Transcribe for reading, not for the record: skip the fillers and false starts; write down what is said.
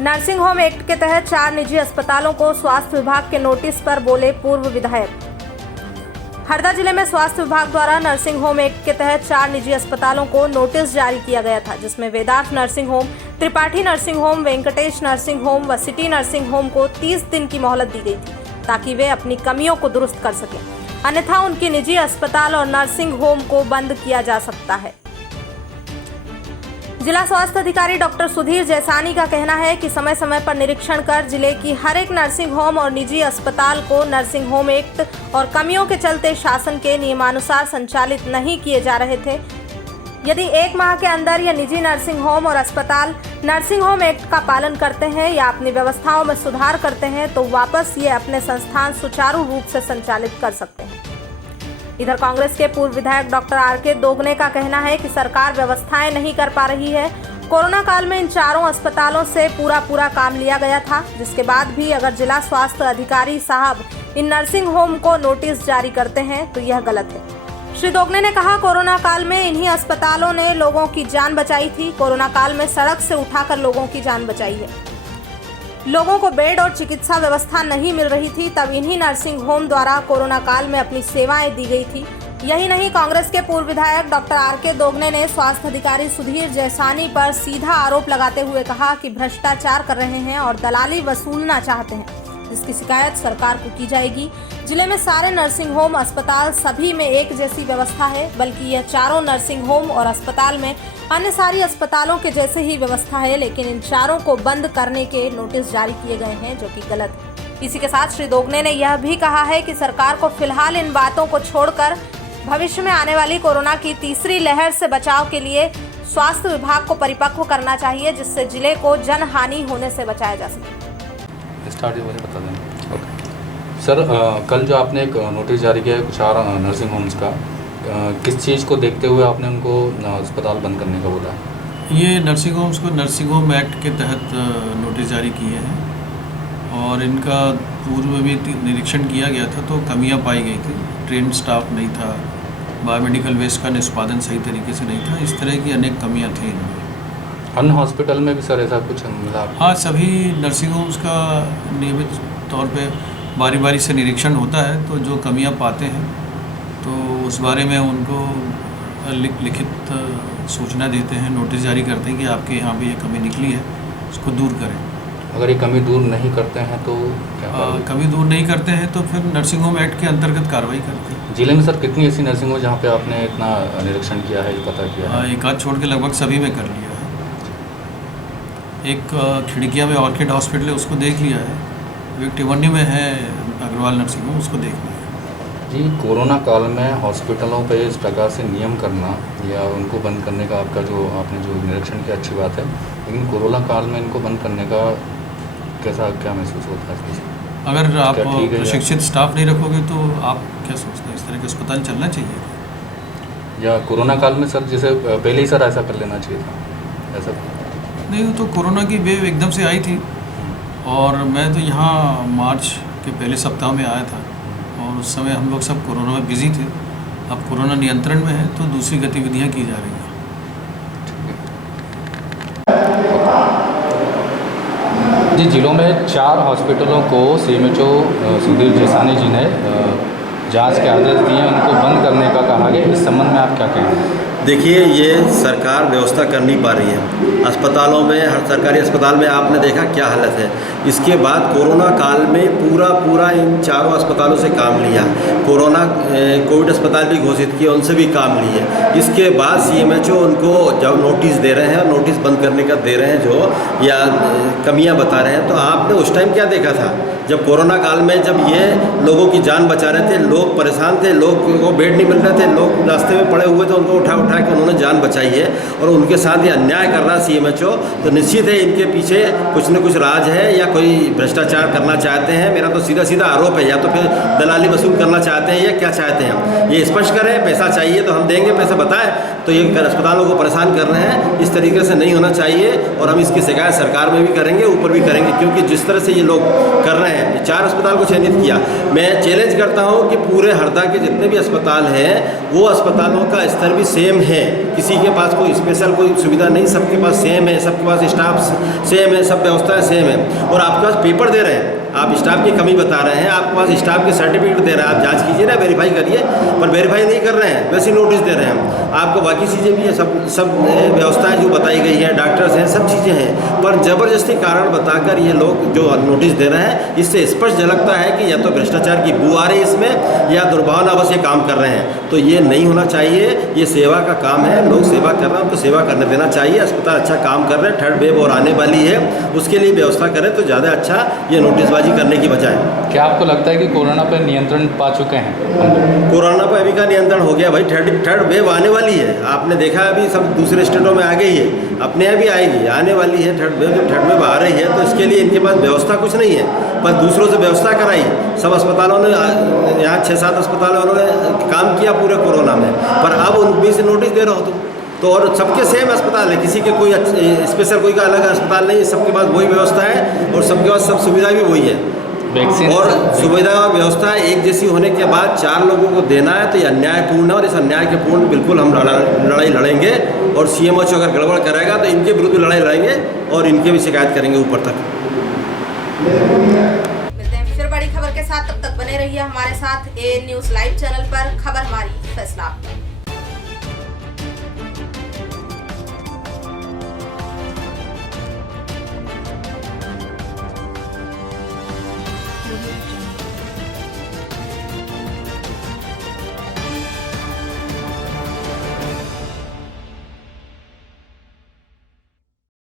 Nursing home act के तहत 4 निजी अस्पतालों को स्वास्थ्य विभाग के नोटिस पर बोले पूर्व विधायक। हरदा जिले में स्वास्थ्य विभाग द्वारा नर्सिंग होम एक्ट के तहत 4 निजी अस्पतालों को नोटिस जारी किया गया था, जिसमें Vedant nursing home, Tripathi nursing home, Venkatesh nursing home व सिटी नर्सिंग होम को 30 दिन की मोहलत दी गई थी, ताकि वे अपनी कमियों को दुरुस्त कर सकें। अन्यथा उनकी निजी अस्पताल और नर्सिंग होम को बंद किया जा सकता है। जिला स्वास्थ्य अधिकारी डॉक्टर सुधीर जैसानी का कहना है कि समय समय पर निरीक्षण कर जिले की हर एक नर्सिंग होम और निजी अस्पताल को नर्सिंग होम एक्ट और कमियों के चलते शासन के नियमानुसार संचालित नहीं किए जा रहे थे। यदि 1 माह के अंदर ये निजी नर्सिंग होम और अस्पताल नर्सिंग होम एक्ट का पालन करते हैं या अपनी व्यवस्थाओं में सुधार करते हैं तो वापस ये अपने संस्थान सुचारू रूप से संचालित कर सकते हैं। इधर कांग्रेस के पूर्व विधायक डॉक्टर आर.के. दोगने का कहना है कि सरकार व्यवस्थाएं नहीं कर पा रही है। कोरोना काल में इन 4 अस्पतालों से पूरा काम लिया गया था, जिसके बाद भी अगर जिला स्वास्थ्य अधिकारी साहब इन नर्सिंग होम को नोटिस जारी करते हैं तो यह गलत है। श्री दोगने ने कहा, कोरोना काल में इन्हीं अस्पतालों ने लोगों की जान बचाई थी। कोरोना काल में सड़क से उठाकर लोगों की जान बचाई है। लोगों को बेड और चिकित्सा व्यवस्था नहीं मिल रही थी, तब इन्हीं नर्सिंग होम द्वारा कोरोना काल में अपनी सेवाएं दी गई थी। यही नहीं, कांग्रेस के पूर्व विधायक डॉक्टर आर.के. दोगने ने स्वास्थ्य अधिकारी सुधीर जैसानी पर सीधा आरोप लगाते हुए कहा कि भ्रष्टाचार कर रहे हैं और दलाली वसूलना चाहते हैं, जिसकी शिकायत सरकार को की जाएगी। जिले में सारे नर्सिंग होम अस्पताल सभी में एक जैसी व्यवस्था है, बल्कि यह 4 नर्सिंग होम और अस्पताल में अन्य सारी अस्पतालों के जैसे ही व्यवस्था है, लेकिन इन 4 को बंद करने के नोटिस जारी किए गए हैं, जो कि गलत है। इसी के साथ श्री दोगने ने यह भी कहा है कि सरकार को फिलहाल इन बातों को छोड़कर भविष्य में आने वाली कोरोना की तीसरी लहर से बचाव के लिए स्वास्थ्य विभाग को परिपक्व करना चाहिए, जिससे जिले को जनहानि होने से बचाया जा सके। बता दें सर, कल जो आपने एक नोटिस जारी किया है 4 नर्सिंग होम्स का, किस चीज़ को देखते हुए आपने उनको अस्पताल बंद करने का बोला? ये नर्सिंग होम्स को नर्सिंग होम एक्ट के तहत नोटिस जारी किए हैं और इनका पूर्व में भी निरीक्षण किया गया था, तो कमियां पाई गई थी। ट्रेंड स्टाफ नहीं था, बायोमेडिकल वेस्ट का निष्पादन सही तरीके से नहीं था, इस तरह की अनेक कमियां थी इनमें। अन्य हॉस्पिटल में भी सर ऐसा कुछ मिला? हाँ, सभी नर्सिंग होम्स का नियमित तौर पे बारी से निरीक्षण होता है, तो जो कमियां पाते हैं तो उस बारे में उनको लिखित सूचना देते हैं, नोटिस जारी करते हैं कि आपके यहाँ भी ये कमी निकली है, उसको दूर करें। अगर ये कमी दूर नहीं करते हैं तो क्या? कमी दूर नहीं करते हैं तो फिर नर्सिंग होम एक्ट के अंतर्गत कार्रवाई करते हैं। जिले में सर कितनी ऐसी नर्सिंग होम जहाँ पे आपने इतना निरीक्षण किया है, पता किया है? एक आध छोड़ के लगभग सभी में कर लिया है। एक खिड़किया में ऑर्किड हॉस्पिटल है, उसको देख लिया है। एक टिवन्नी में है अग्रवाल नर्सिंग होम, उसको देख लिया जी। कोरोना काल में हॉस्पिटलों पे इस प्रकार से नियम करना या उनको बंद करने का आपने जो निरीक्षण किया, अच्छी बात है, लेकिन कोरोना काल में इनको बंद करने का क्या महसूस होता है? अगर आप प्रशिक्षित स्टाफ नहीं रखोगे तो आप क्या सोचते हैं, इस तरह के अस्पताल चलना चाहिए? या कोरोना काल में सर जैसे पहले ही सर ऐसा कर लेना चाहिए था? ऐसा नहीं, तो कोरोना की वेव एकदम से आई थी और मैं तो यहाँ मार्च के पहले सप्ताह में आया था और उस समय हम लोग सब कोरोना में बिजी थे। अब कोरोना नियंत्रण में है तो दूसरी गतिविधियाँ की जा रही हैं। जी, जिलों में 4 हॉस्पिटलों को सीएमएचओ सुधीर जैसानी जी ने जांच के आदेश दिए, उनको बंद करने का कहा गया। इस संबंध में आप क्या कहेंगे? देखिए, ये सरकार व्यवस्था कर नहीं पा रही है। अस्पतालों में, हर सरकारी अस्पताल में आपने देखा क्या हालत है। इसके बाद कोरोना काल में पूरा इन 4 अस्पतालों से काम लिया। कोविड अस्पताल भी घोषित किए, उनसे भी काम लिए। इसके बाद सीएमएचओ उनको जब नोटिस दे रहे हैं, नोटिस बंद करने का दे रहे हैं जो, या कमियां बता रहे हैं, तो आपने उस टाइम क्या देखा था? जब कोरोना काल में जब ये लोगों की जान बचा रहे थे, लोग परेशान थे, लोग को बेड नहीं मिल रहे थे, लोग रास्ते में पड़े हुए थे, उनको उठा के उन्होंने जान बचाई है और उनके साथ ये अन्याय कर रहा सीएमएचओ, तो निश्चित है इनके पीछे कुछ न कुछ राज है या कोई भ्रष्टाचार करना चाहते हैं। मेरा तो सीधा आरोप है, या तो फिर दलाली वसूल करना चाहते हैं या क्या चाहते हैं, ये स्पष्ट करें। पैसा चाहिए तो हम देंगे, पैसा बताएं, तो ये अस्पतालों को परेशान कर रहे हैं। इस तरीके से नहीं होना चाहिए और हम इसकी शिकायत सरकार में भी करेंगे, ऊपर भी करेंगे, क्योंकि जिस तरह से ये लोग कर रहे हैं, 4 अस्पताल को चयनित किया। मैं चैलेंज करता हूँ कि पूरे हरदा के जितने भी अस्पताल हैं, वो अस्पतालों का स्तर भी सेम है, किसी के पास कोई स्पेशल कोई सुविधा नहीं, सबके पास सेम है, सबके पास स्टाफ सेम है, सब व्यवस्थाएं सेम है। और आपके पास पेपर दे रहे हैं, आप स्टाफ की कमी बता रहे हैं, आपके पास स्टाफ के सर्टिफिकेट दे रहे हैं, आप जांच कीजिए ना, वेरीफाई करिए, पर वेरीफाई नहीं कर रहे हैं, वैसे नोटिस दे रहे हैं। आपको बाकी चीज़ें भी है, सब व्यवस्थाएं जो बताई गई है, डॉक्टर्स हैं, सब चीज़ें हैं, पर ज़बरदस्ती कारण बताकर ये लोग जो नोटिस दे रहे हैं, इससे स्पष्ट झलकता है कि या तो भ्रष्टाचार की बू आ रही है इसमें, या दुर्भावनावश ये काम कर रहे हैं। तो ये नहीं होना चाहिए, ये सेवा का काम है, लोग सेवा कर रहे हैं, उनको सेवा करने देना चाहिए। अस्पताल अच्छा काम कर रहे हैं, थर्ड वेव और आने वाली है, उसके लिए व्यवस्था करें तो ज़्यादा अच्छा, ये नोटिसबाजी करने की बजाय। क्या आपको लगता है कि कोरोना पर नियंत्रण पा चुके हैं हम लोग? कोरोना पर अभी का नियंत्रण हो गया भाई, थर्ड वेव आने वाली है, आपने देखा अभी सब दूसरे स्टेटों में आ गई है, अपने यहाँ भी आएगी, आने वाली है थर्ड वेव। जब थर्ड वेव आ रही है तो इसके लिए इनके पास व्यवस्था कुछ नहीं है, पर दूसरों से व्यवस्था कराई। सब अस्पतालों ने, यहाँ 6-7 अस्पतालों उन्होंने काम किया पूरे कोरोना में, पर अब उन से नोटिस दे रहे हो तुम तो। और सबके सेम अस्पताल है, किसी के कोई स्पेशल कोई का अलग अस्पताल नहीं, सबके पास वही व्यवस्था है और सबके पास सब सुविधा भी वही है। वैक्सीन और सुविधा और व्यवस्था एक जैसी होने के बाद 4 लोगों को देना है तो ये अन्यायपूर्ण है, और इस अन्याय के पूर्ण बिल्कुल हम लड़ाई लड़ेंगे। और CMHO अगर गड़बड़ करेगा तो इनके विरुद्ध लड़ाई लड़ेंगे और इनके भी शिकायत करेंगे ऊपर तक। मिलते हैं फिर बड़ी खबर के साथ, तब तक बने रहिए हमारे साथ AN न्यूज़ लाइव चैनल पर। खबर हमारी, फैसला आपका।